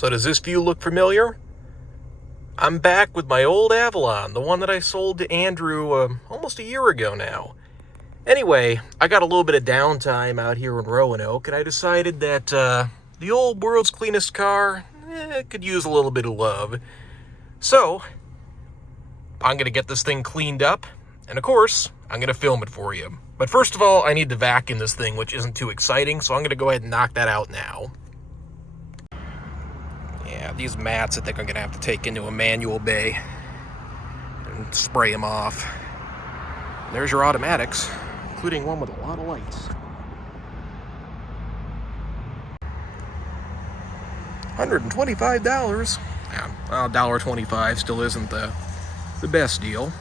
So does this view look familiar? I'm back with my old Avalon, the one that I sold to Andrew almost a year ago now. Anyway, I got a little bit of downtime out here in Roanoke, and I decided that the old world's cleanest car could use a little bit of love. So, I'm going to get this thing cleaned up, and of course, I'm going to film it for you. But first of all, I need to vacuum this thing, which isn't too exciting, so I'm going to go ahead and knock that out now. Yeah, these mats I think I'm going to have to take into a manual bay and spray them off. There's your automatics, including one with a lot of lights. $125. Yeah, well, $1.25 still isn't the best deal,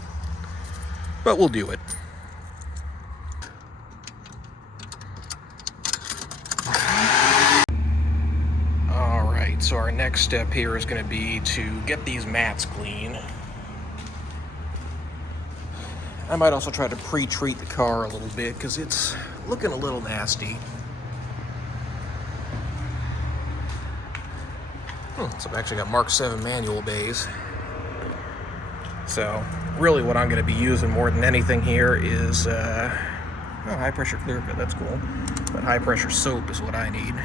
but we'll do it. Alright, so our next step here is going to be to get these mats clean. I might also try to pre-treat the car a little bit because it's looking a little nasty. So I've actually got Mark 7 manual bays. So really what I'm going to be using more than anything here is high pressure clear coat, that's cool. But high pressure soap is what I need.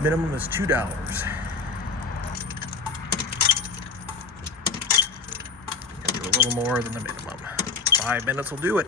Minimum is $2. Do a little more than the minimum. 5 minutes will do it.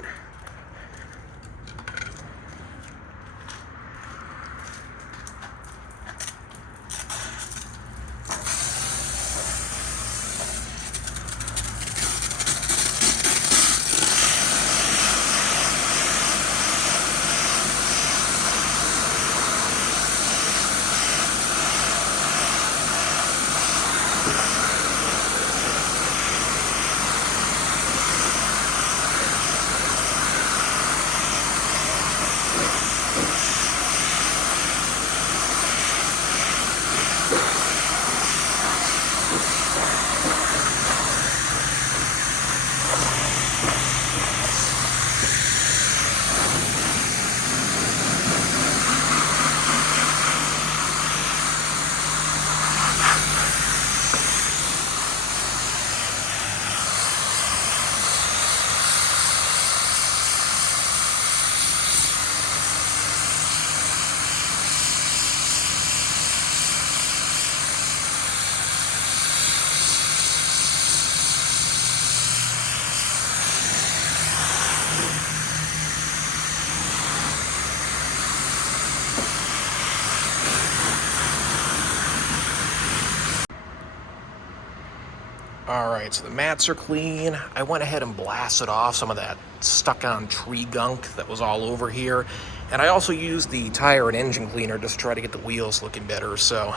Alright, so the mats are clean. I went ahead and blasted off some of that stuck-on tree gunk that was all over here. And I also used the tire and engine cleaner just to try to get the wheels looking better. So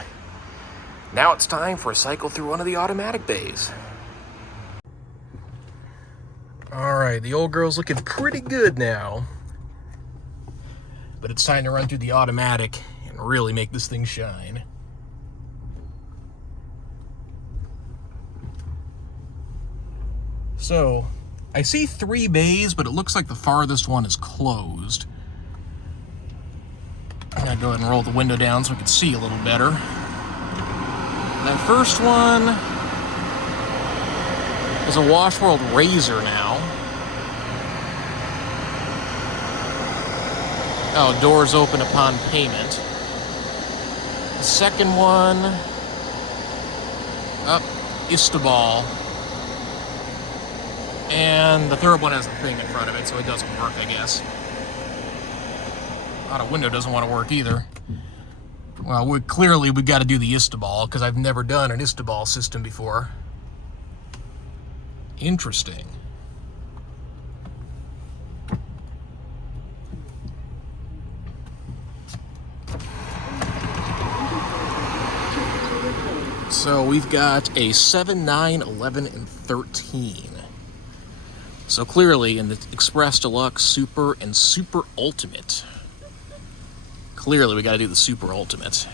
now it's time for a cycle through one of the automatic bays. Alright, the old girl's looking pretty good now. But it's time to run through the automatic and really make this thing shine. So, I see 3 bays, but it looks like the farthest one is closed. I'm gonna go ahead and roll the window down so I can see a little better. That first one is a Washworld Razor now. Oh, doors open upon payment. The second one, Istobal. And the third one has a thing in front of it, so it doesn't work, I guess. The window doesn't want to work either. Well, we've got to do the Istobal, because I've never done an Istobal system before. Interesting. So we've got a 7, 9, 11, and 13. So clearly in the Express Deluxe, Super, and Super Ultimate. Clearly we gotta do the Super Ultimate.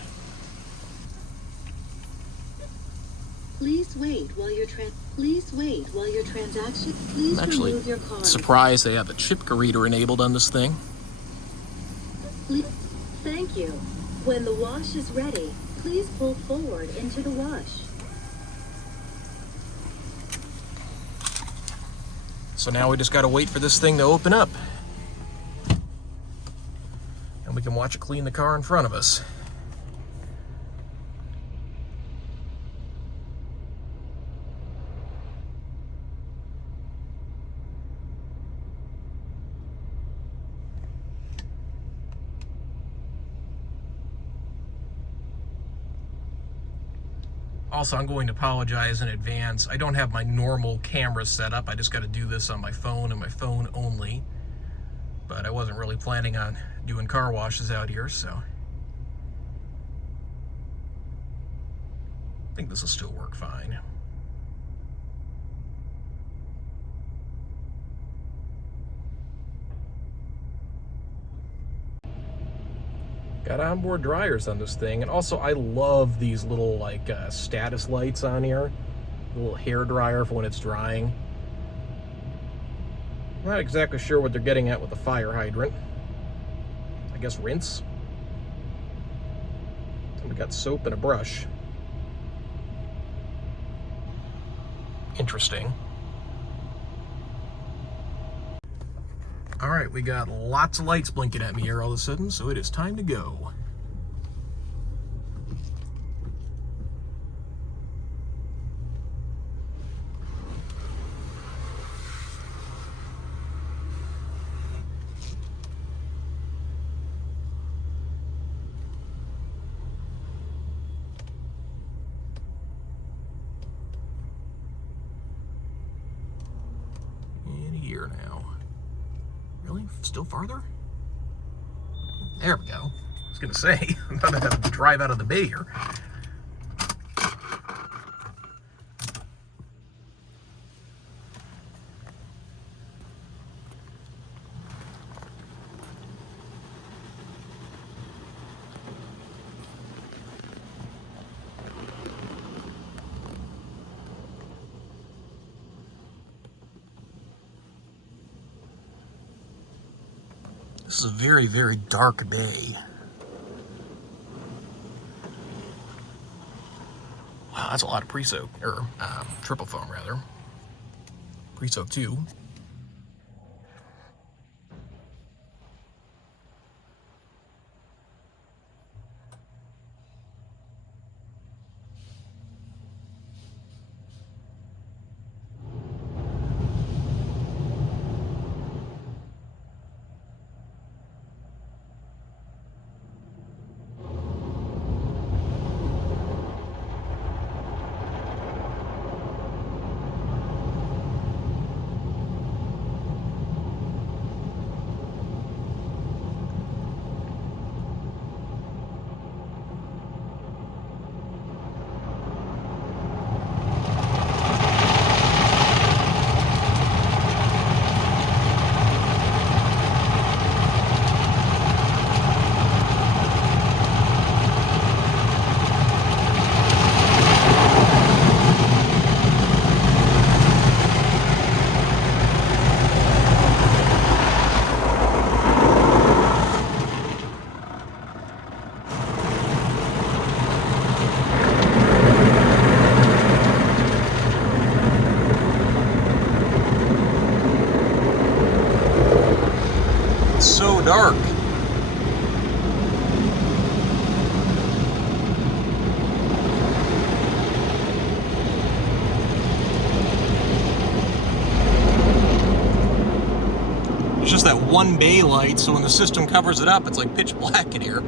Please wait while your transaction. Please Actually, remove your card. Surprised they have a chip reader enabled on this thing. Thank you. When the wash is ready, please pull forward into the wash. So now we just gotta wait for this thing to open up. And we can watch it clean the car in front of us. Also, I'm going to apologize in advance. I don't have my normal camera set up. I just got to do this on my phone and my phone only. But I wasn't really planning on doing car washes out here, so I think this will still work fine. Got onboard dryers on this thing, and also I love these little like status lights on here. A little hair dryer for when it's drying. I'm not exactly sure what they're getting at with the fire hydrant. I guess rinse. And we got soap and a brush. Interesting. All right, we got lots of lights blinking at me here all of a sudden, so it is time to go. In a year now. Really? Still farther? There we go. I was gonna say, I'm about to have to drive out of the bay here. This is a very, very dark bay. Wow, that's a lot of pre-soak, or triple foam rather. Pre-soak 2. So dark. It's just that one bay light, so when the system covers it up, it's like pitch black in here.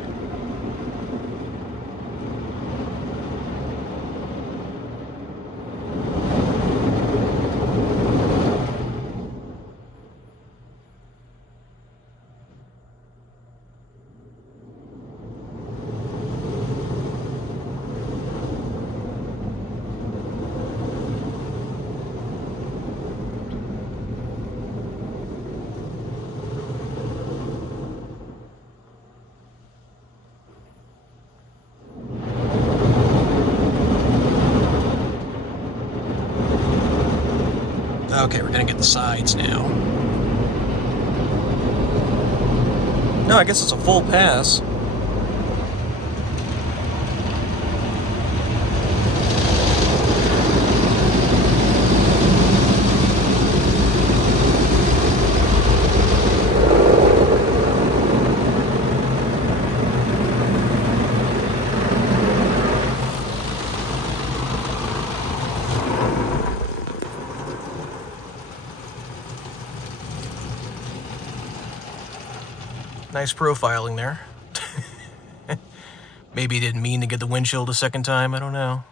Okay, we're gonna get the sides now. No, I guess it's a full pass. Nice profiling there. Maybe he didn't mean to get the windshield a second time, I don't know.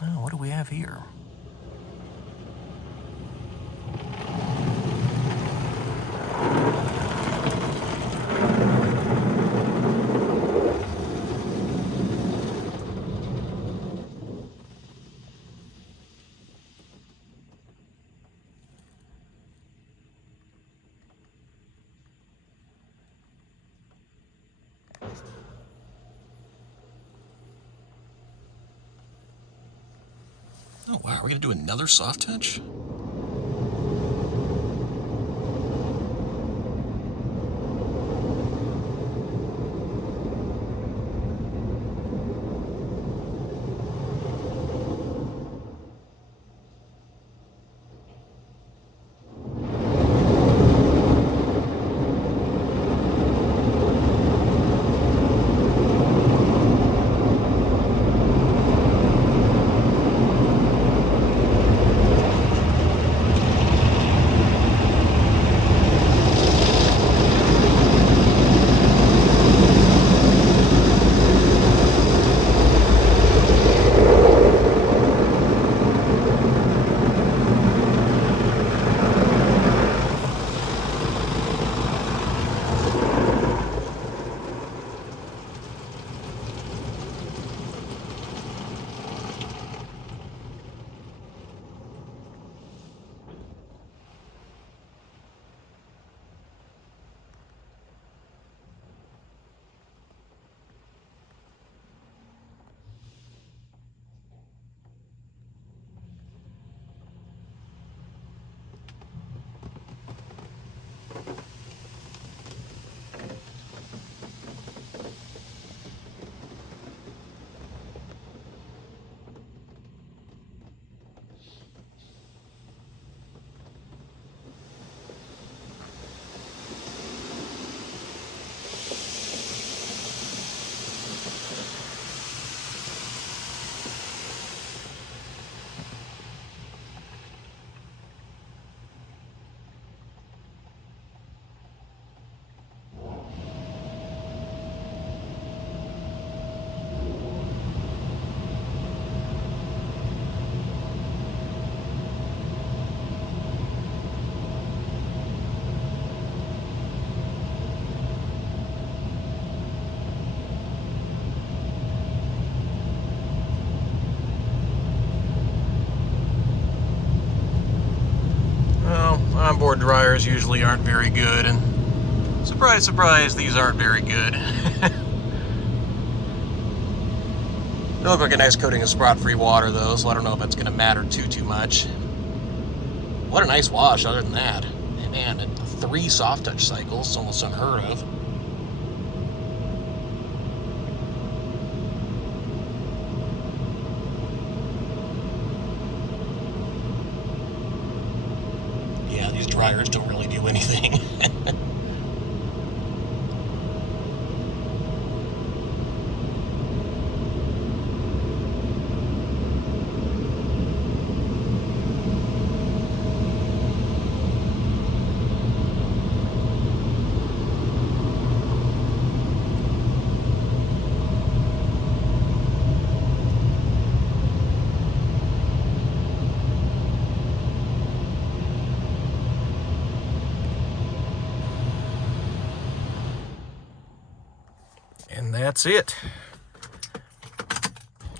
Oh, what do we have here? Oh wow, we're gonna do another soft touch? Onboard dryers usually aren't very good, and surprise, surprise, these aren't very good. They look like a nice coating of spot-free water, though, so I don't know if that's going to matter too much. What a nice wash, other than that. Man, 3 soft touch cycles, it's almost unheard of. Yeah, these dryers don't really do anything. And that's it.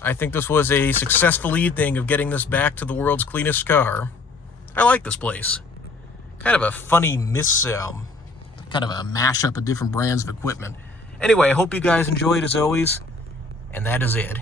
I think this was a successful evening of getting this back to the world's cleanest car. I like this place. Kind of a funny kind of a mashup of different brands of equipment. Anyway, I hope you guys enjoyed as always, and that is it.